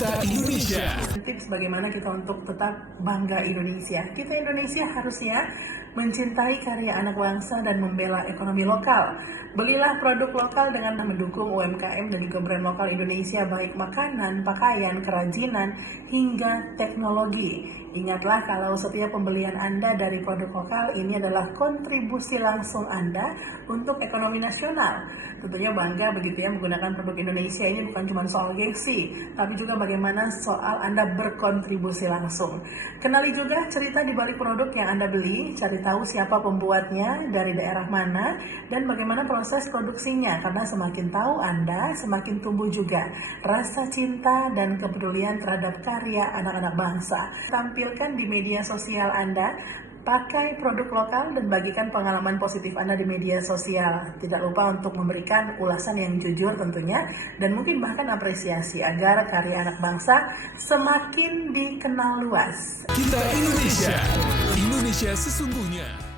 Kita Indonesia. Tips bagaimana kita untuk tetap bangga Indonesia. Kita Indonesia harusnya mencintai karya anak bangsa dan membela ekonomi lokal. Belilah produk lokal dengan mendukung UMKM dan juga brand lokal Indonesia, baik makanan, pakaian, kerajinan, hingga teknologi. Ingatlah kalau setiap pembelian Anda dari produk lokal ini adalah kontribusi langsung Anda untuk ekonomi nasional. Tentunya bangga begitu ya menggunakan produk Indonesia. Ini bukan cuma soal gengsi, tapi juga bagaimana soal Anda berkontribusi langsung. Kenali juga cerita di balik produk yang Anda beli, cari tahu siapa pembuatnya, dari daerah mana, dan bagaimana proses produksinya. Karena semakin tahu Anda, semakin tumbuh juga rasa cinta dan kepedulian terhadap karya anak-anak bangsa. Tampilkan di media sosial Anda, pakai produk lokal dan bagikan pengalaman positif Anda di media sosial. Tidak lupa untuk memberikan ulasan yang jujur tentunya, dan mungkin bahkan apresiasi agar karya anak bangsa semakin dikenal luas. Kita Indonesia. Indonesia sesungguhnya.